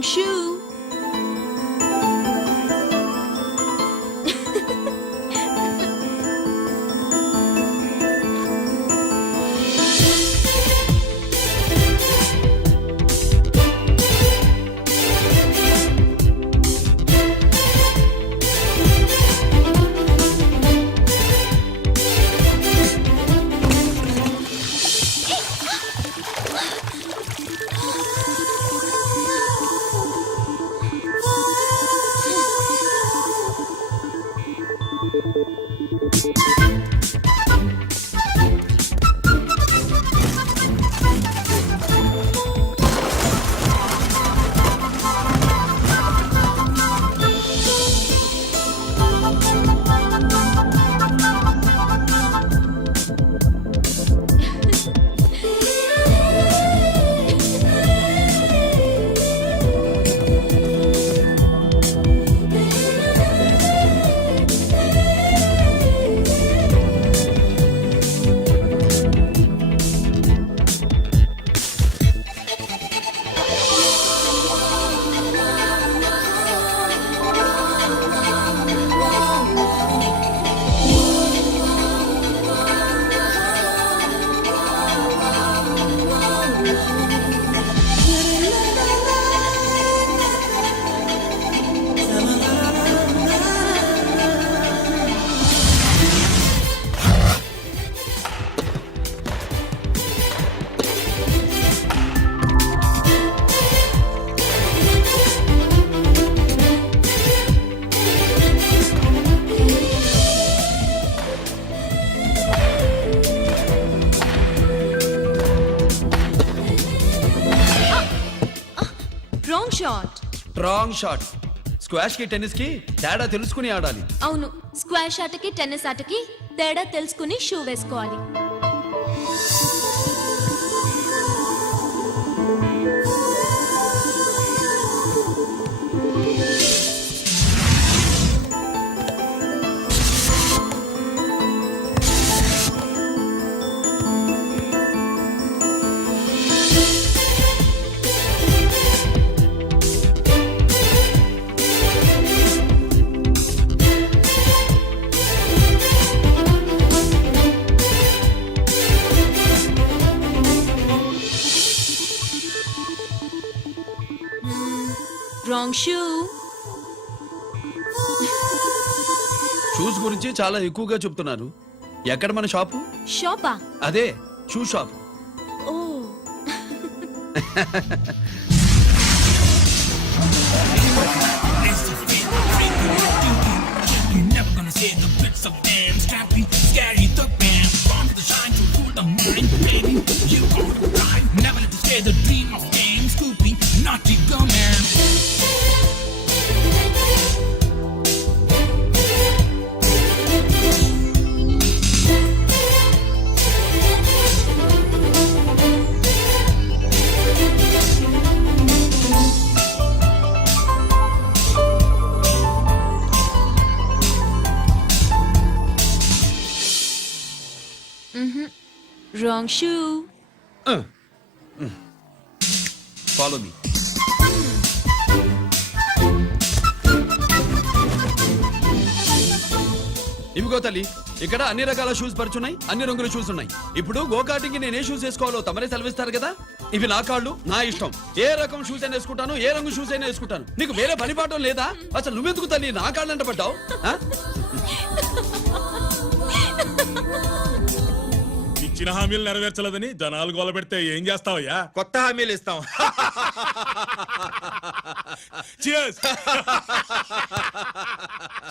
Wrong shoe. Wrong shot. Wrong shot. Squash కి tennis కి తేడా తెలుసుకుని ఆడాలి. అవును, స్క్వాష్ ఆటకి టెన్నిస్ ఆటకి తేడా తెలుసుకుని షూ వేసుకోవాలి. Wrong shoe. షూస్ గురించి చాలా ఎక్కువగా చెప్తున్నారు. ఎక్కడ మన షాపు? షాపా? అదే shoe shop. Oh. Never gonna say the bits of damn scrappy, scary the band. From the shine to rule the mind, baby. You gon' die. Never let you scare the dream of game. Scoopy, naughty girl man. Wrong shoe. Follow me. ఇవిగో తల్లి, ఇక్కడ అన్ని రకాల shoes పరుచున్నాయి, అన్ని రంగుల shoes ఉన్నాయి. ఇప్పుడు go-karting నేను ఏ షూస్ వేసుకోవాలో తమరే సెలవిస్తారు కదా. ఇవి నా కాళ్ళు, నా ఇష్టం. ఏ రకం షూస్ అయినా వేసుకుంటాను, ఏ రంగు షూస్ అయినా వేసుకుంటాను. నీకు వేరే పని పాఠం లేదా? అసలు నువ్వెందుకు తల్లి నా కాళ్ళు అంట పడ్డావు? ఇచ్చిన హామీలు నెరవేర్చలేదని జనాలు గోల పెడితే ఏం చేస్తావయ్యా? కొత్త హామీలు ఇస్తాం. Cheers!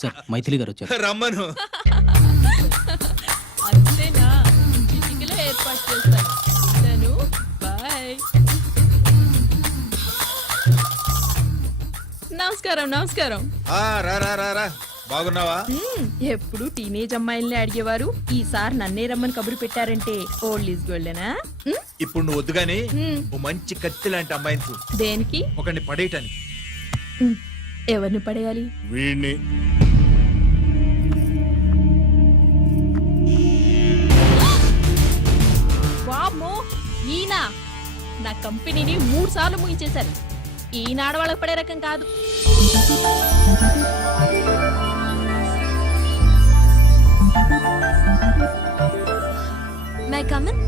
సార్ మైథిలి గారు వచ్చారు. రమ్మను. అంతేనా? చిటికలో ఏర్పాటు చేస్తాను. బాయ్. నమస్కారం. నమస్కారం. రా రా రా రా. బాగున్నావా? ఎప్పుడు టీనేజ్ అమ్మాయిల్ని అడిగేవారు, ఈసారి నన్నే రమ్మని కబురు పెట్టారంటే ఓల్డ్ ఈజ్ గోల్డేనా? ఇప్పుడు నువ్వు వద్దుగానే ఓ మంచి కత్తి లాంటి అమ్మాయిని చూడు. దేనికి? ఒకరిని పడేయటానికి. ఎవరిని పడేయాలి? వీడిని. వామ్మో, ఈయన నా కంపెనీని 3 సార్లు ముగించేశారు. ఈనాడు వాళ్ళకి పడే రకం కాదు. My come on.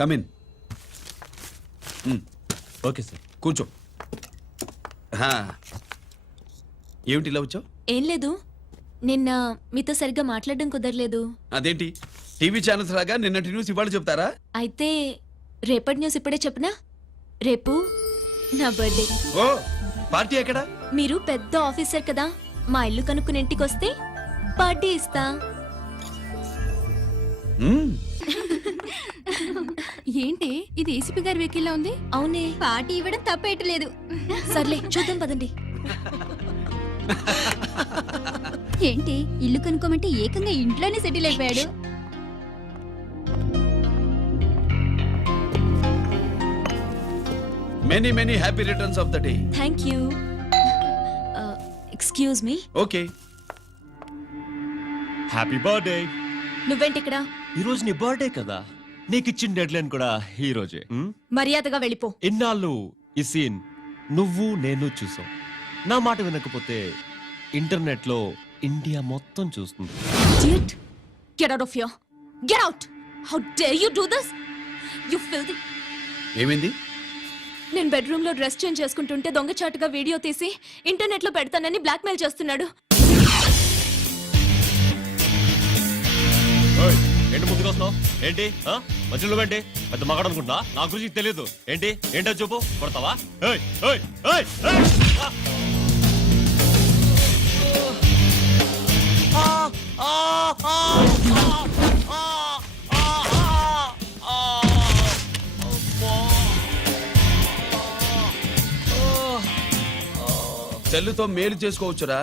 Come in. Okay sir. కూర్చో. హా. ఏమిటి ఇలా వచ్చావు? ఏం లేదు, నిన్న మీతో సరిగ్గా మాట్లాడడం కుదరలేదు. అదేంటి టీవీ ఛానల్స్ లాగా నిన్నటి న్యూస్ ఇవాళ చెప్తారా? అయితే రేపటి న్యూస్ ఇప్పుడే చెప్పనా? రేపు నా బర్త్డే. ఓ పార్టీ ఎక్కడ? మీరు పెద్ద ఆఫీసర్ కదా, మా ఇల్లు కనుక్కుని ఇంటికి వస్తే పార్టీ ఇస్తా. మ్మ్. ఏంటి ఇది ఏసీపీ గారి వెహికల్ లా ఉంది? అవునే, పార్టీ ఇవ్వడం తప్పేయట్లేదు. సర్లే చూద్దాం పదండి. ఏంటి ఇల్లు కనుక్కోమంటే ఏకంగా ఇంట్లోనే సెటిల్ అయిపోయాడు. Many many happy returns of the day. Thank you. Excuse me. Okay. Happy birthday. నువ్వేంటి ఇక్కడ? ఈ రోజు నీ బర్త్డే కదా, నీకు ఇచ్చిన డెడ్ లైన్ కూడా ఈ రోజే. మర్యాదగా వెళ్ళిపో. ఇన్నాళ్ళు ఈ సీన్ నువ్వు నేను చూసాం. నా మాట వినకపోతే ఇంటర్నెట్ లో ఇండియా మొత్తం చూస్తుంది. Idiot! Get out of here. Get out! How dare you do this? You filthy. ఏమైంది? నేను బెడ్రూమ్ లో డ్రెస్ చేంజ్ చేసుకుంటుంటే దొంగచాటుగా వీడియో తీసి ఇంటర్నెట్ లో పెడతానని బ్లాక్మెయిల్ చేస్తున్నాడు. ఏంటి ముందుకు వస్తున్నావు? ఏంటి మధ్యలో ఏంటి? పెద్ద మగాడు అనుకుంటా, నా గురించి తెలియదు. ఏంటి ఏంటో చూపు, కొడతావా? ఏయ్, ఏయ్, ఏయ్, ఏయ్! సెల్లుతో మేలు చేసుకోవచ్చురా,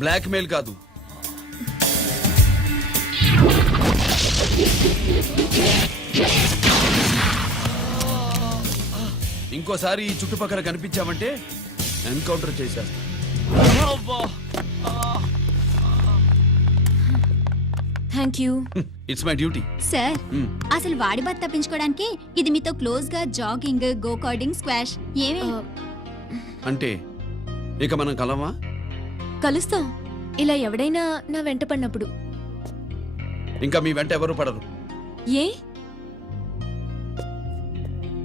బ్లాక్ మెయిల్ కాదు. ఇంకోసారి ఈ చుట్టుపక్కల కనిపించామంటే ఎన్కౌంటర్ చేసేస్తా. Thank you. It's my duty. Sir అసలు వాడి బాధ తప్పించుకోవడానికి ఇది మీతో క్లోజ్ గా జాగింగ్, గో కార్డింగ్, స్క్వాష్ ఏమే అంటే ఇక మనం కలవా? కలుస్తాం, ఇలా ఎవడైనా నా వెంట పడినప్పుడు. ఇంకా మీ వెంట ఎవరు పడరు, ఏ?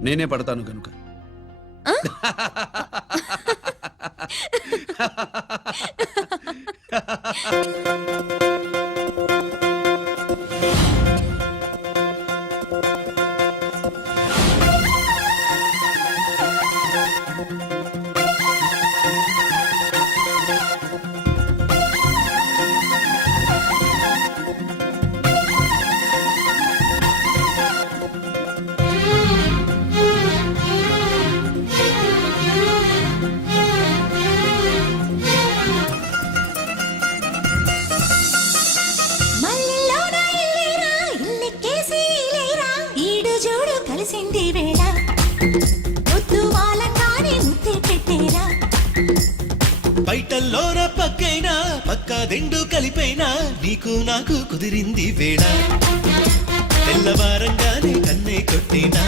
నేనే పడతాను కనుక. బయటల్లోన పక్కైనా పక్క రెండు కలిపైనా నీకు నాకు కుదిరింది వేళ. తెల్లవారంగానే కన్నే కొట్టినా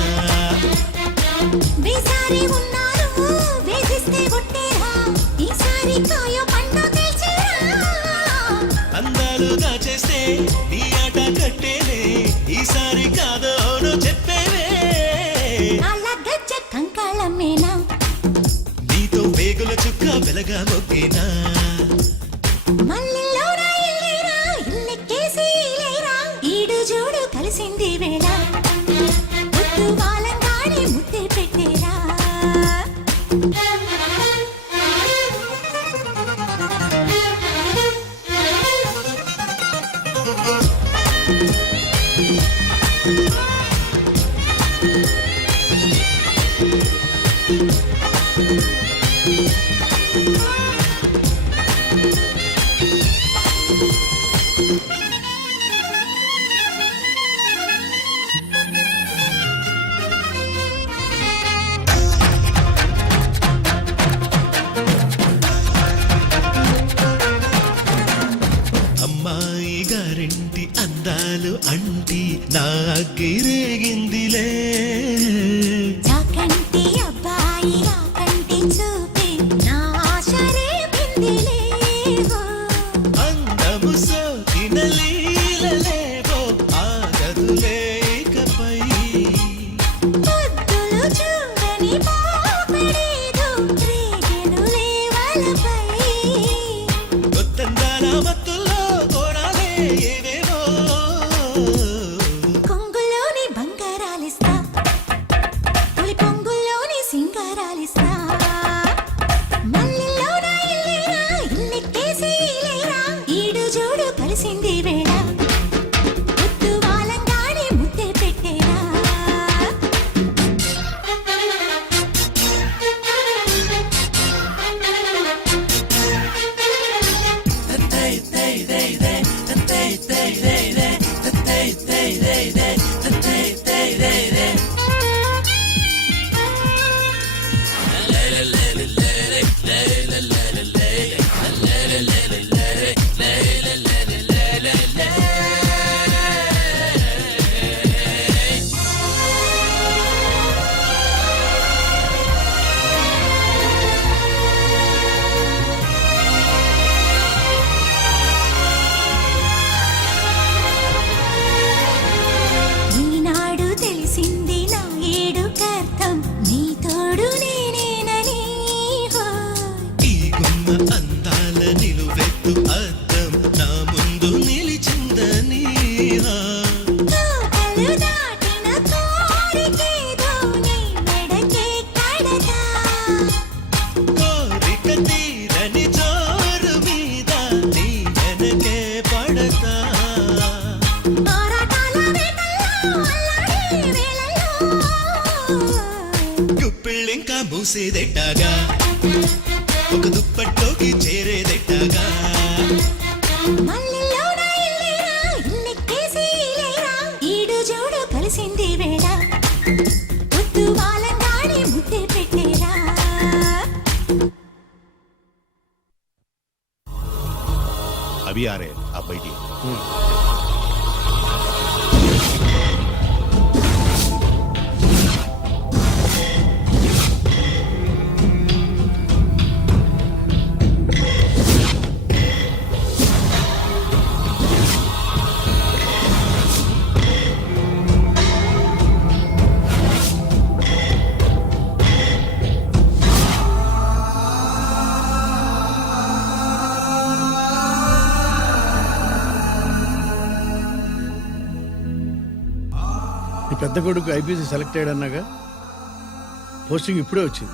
అందాలు దాచేస్తే నీ ఆట కట్టేలే, ఈసారి కాదో చెప్పేవే. నీతో వేగుల చుక్క వెలగా మొక్కేనా, కలిసింది వేళ వాలంగానే ముద్దే పెట్టేరా. అమ్మాయి గారింటి అందాలు అంటి నా గిరేగిందిలే. గుప్పిళ్ళింకా మూసేదెట్టాగా ఒక దుప్పట్లోకి చేరేదెట్టాగా ఈడు జోడు కలిసింది వేళ పొద్దు వాలంగాడి ముద్దే పెట్టేరా అవి ఆరే ఆ బయటి ఈ పెద్ద కొడుకు ఐపీసీ సెలెక్ట్ అయ్యాడన్నాగా పోస్టింగ్ ఇప్పుడే వచ్చింది.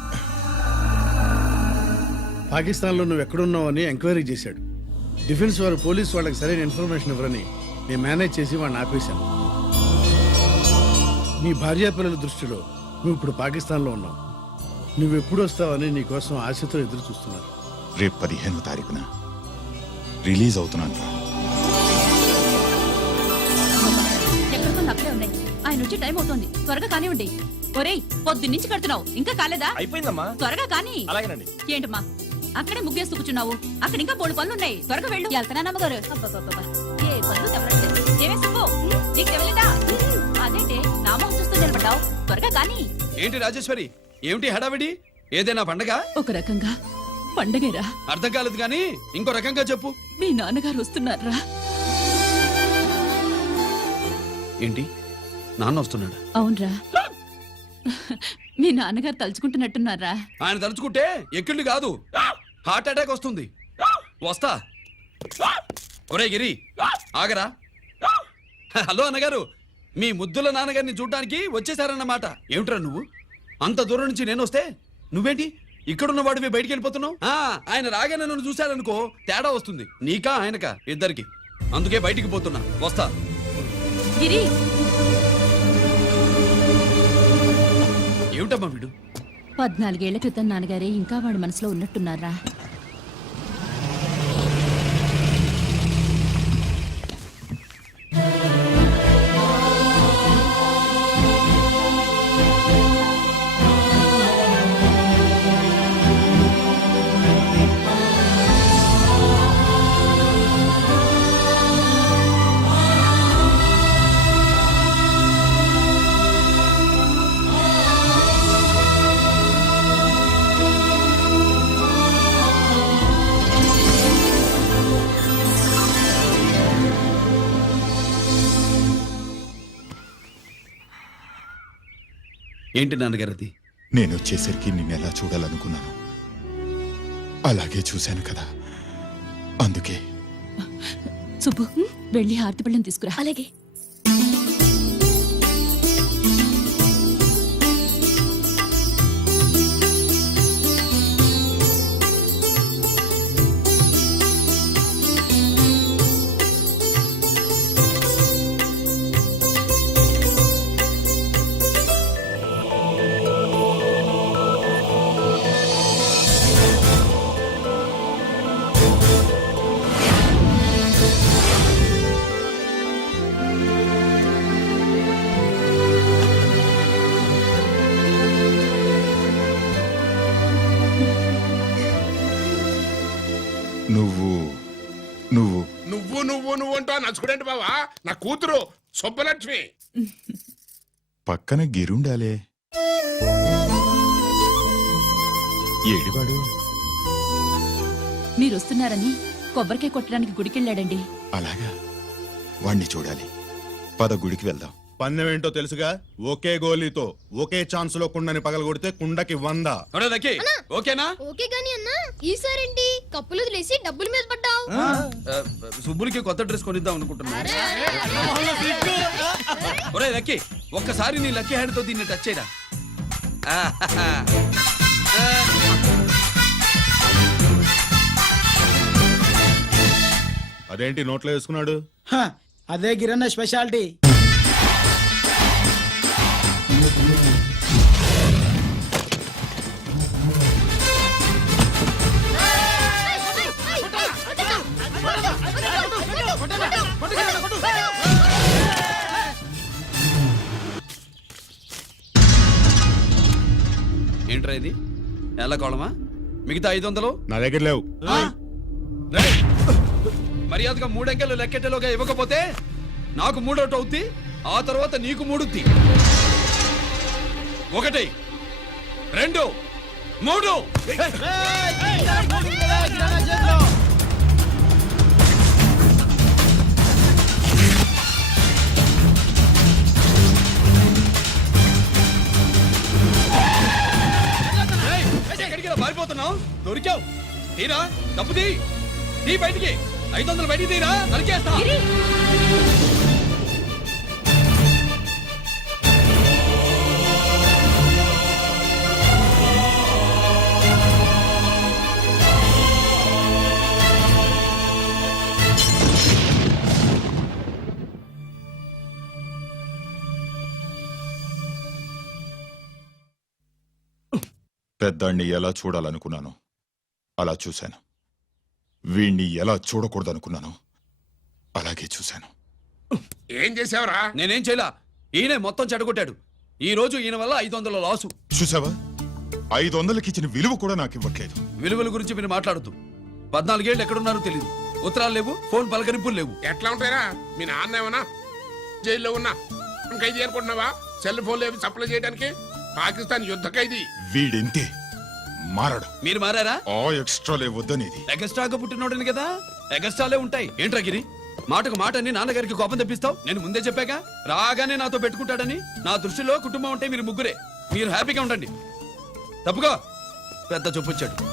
పాకిస్తాన్లో నువ్వు ఎక్కడున్నావు అని ఎంక్వైరీ చేశాడు. డిఫెన్స్ వారు పోలీస్ వాళ్ళకి సరైన ఇన్ఫర్మేషన్ ఇవ్వరని నేను మేనేజ్ చేసి వాడిని ఆపేశాను. నీ భార్యా పిల్లల దృష్టిలో నువ్వు ఇప్పుడు పాకిస్తాన్లో ఉన్నావు. నువ్వు ఎప్పుడు వస్తావని నీ కోసం ఆశతో ఎదురు చూస్తున్నారు. రేపు 15వ తారీఖున రిలీజ్ అవుతున్నాను రా. ఎక్కడికో అక్కడే ఉన్నాయి. ఆయన వచ్చి టైం అవుతోంది, త్వరగా కానివ్వండి. ఒరేయ్, పొద్దున్నుంచి కడుతున్నావు, ఇంకా కాలేదా? అయిపోయిందమ్మా. త్వరగా కానీ. అలాగేనండి. ఏంటమ్మా అక్కడే ముగ్గేస్తూ కూర్చున్నావు? అక్కడ ఇంకా 3 పనులు ఉన్నాయి, త్వరగా వెళ్ళు. వెళ్తానమ్మగారు. ఏ పనులు తెవరట్లేదు. ఏమే సుబ్బు, నీకు తెవలేదా? అదేంటే నా మొహం చూస్తూ నిలబడ్డావు, త్వరగా కానీ. ఏంటి రాజేశ్వరి, ఏమిటి హడావిడి? ఏదైనా పండగ? ఒక రకంగా పండగేరా. అర్థం కాలేదు కానీ ఇంకో రకంగా చెప్పు. మీ నాన్నగారు వస్తున్నారా? ఏంటి, నాన్న వస్తున్నాడా? అవునరా, మీ నాన్నగారు తలుచుకుంటున్నట్టున్నారా? ఆయన తలుచుకుంటే ఎక్కిళ్ళు కాదు, హార్ట్ అటాక్ వస్తుంది. వస్తా. ఒరే గిరి, ఆగరా. హలో అన్నగారు, మీ ముద్దుల నాన్నగారిని చూడడానికి వచ్చేసారన్నమాట. ఏమిట్రా నువ్వు? అంత దూరం నుంచి నేను వస్తే నువ్వేంటి ఇక్కడున్న వాడివి బయటికి వెళ్ళిపోతున్నావు? ఆయన రాగానే నన్ను చూశారనుకో తేడా వస్తుంది, నీకా ఆయనకా ఇద్దరికి. అందుకే బయటికి పోతున్నా, వస్తా. గిరి, ఏమిటమ్మా వీడు? 14 ఏళ్ల క్రితం నాన్నగారే ఇంకా వాడి మనసులో ఉన్నట్టున్నారా? ఏంటి నాన్నగారు అది? నేను వచ్చేసరికి నిన్నెలా చూడాలనుకున్నాను అలాగే చూశాను కదా, అందుకే. సుబ్బు, వెళ్ళి హారతి పళ్ళని తీసుకురా. అలాగే. నువ్వు నువ్వు నువ్వు నువ్వు నువ్వు అంటా నచ్చుకునేంటి బావా? నా కూతురు సుబ్బలక్ష్మి. పక్కన గిరుండాలే. ఏడివాడు? మీరు వస్తున్నారని కొబ్బరికాయ కొట్టడానికి గుడికెళ్ళాడండి. అలాగా, వాణ్ణి చూడాలి. పద గుడికి వెళ్దాం. పందెం ఏంటో తెలుసుగా, ఒకే గోలీతో ఒకే ఛాన్స్ లో కుండని పగలగొడితే కుండకి 100. ఒరే లక్కీ, ఓకేనా? ఓకే గాని అన్నా, ఈసారేంటి కప్పులు వదిలేసి డబ్బుల మీద పడ్డావు? సుబ్బులకి కొత్త డ్రెస్ కొనిద్దాం అనుకుంటున్నా. ఒరే లక్కీ, ఒక్కసారి నీ లక్కీ హ్యాండ్ తో దీన్ని టచ్ చేయరా. అదేంటి నోట్లో వేసుకున్నాడు? అదే గిరన్న స్పెషాలిటీ. ఏంట్రా ఇది ఎల్లకోళమా? మిగతా 500 నా దగ్గర లేవు. రేయ్! మర్యాదగా 3 అంకెలు లెక్కెట్టేలోగా ఇవ్వకపోతే నాకు 3 అవుద్ది, ఆ తర్వాత నీకు 3. 1 2 3. రేయ్! ఎక్కడికి ఇలా పారిపోతున్నావు? దొరికావు. తీరా డబ్బు తీ బయటికి. 500 బయటికి తీరా, నరికేస్తా. పెద్దాన్ని ఎలా చూడాలనుకున్నాను అలా చూశాను. వీణ్ణి ఎలా చూడకూడదనుకున్నాను అలాగే చూశాను. ఏం చేసావురా? నేనేం చేయలా, ఈయనే మొత్తం చెడగొట్టాడు. ఈ రోజు ఈయన వల్ల 500 లాసు. చూసావా, 500కి ఇచ్చిన విలువ కూడా నాకు ఇవ్వట్లేదు. విలువల గురించి మీరు మాట్లాడుతూ 14 ఏళ్ళు ఎక్కడున్నారో తెలియదు. ఉత్తరాలు లేవు, ఫోన్ పలకరింపులు లేవు. ఎట్లా ఉంటారా? మీ నాన్న ఏమన్నా జైల్లో ఉన్నా ఖైదీ అనుకుంటున్నావా? సెల్ ఫోన్ లేవి సప్లై చేయడానికి. పాకిస్తాన్ యుద్ధ ఖైదీ. వీడింతే మారడు. మీరు మారారా? ఆ ఎక్స్ట్రాలే వద్దనేది. ఎగస్ట్రాగా పుట్టినోడని కదా, ఎగస్ట్రాలే ఉంటాయి. ఏంట్రా గిరి, మాటకు మాట అని నాన్నగారికి కోపం తెప్పిస్తావు? నేను ముందే చెప్పాక రాగానే నాతో పెట్టుకుంటాడని. నా దృష్టిలో కుటుంబం అంటే మీరు ముగ్గురే. మీరు హ్యాపీగా ఉండండి. తప్పుగా పెద్ద చూపొచ్చాడు.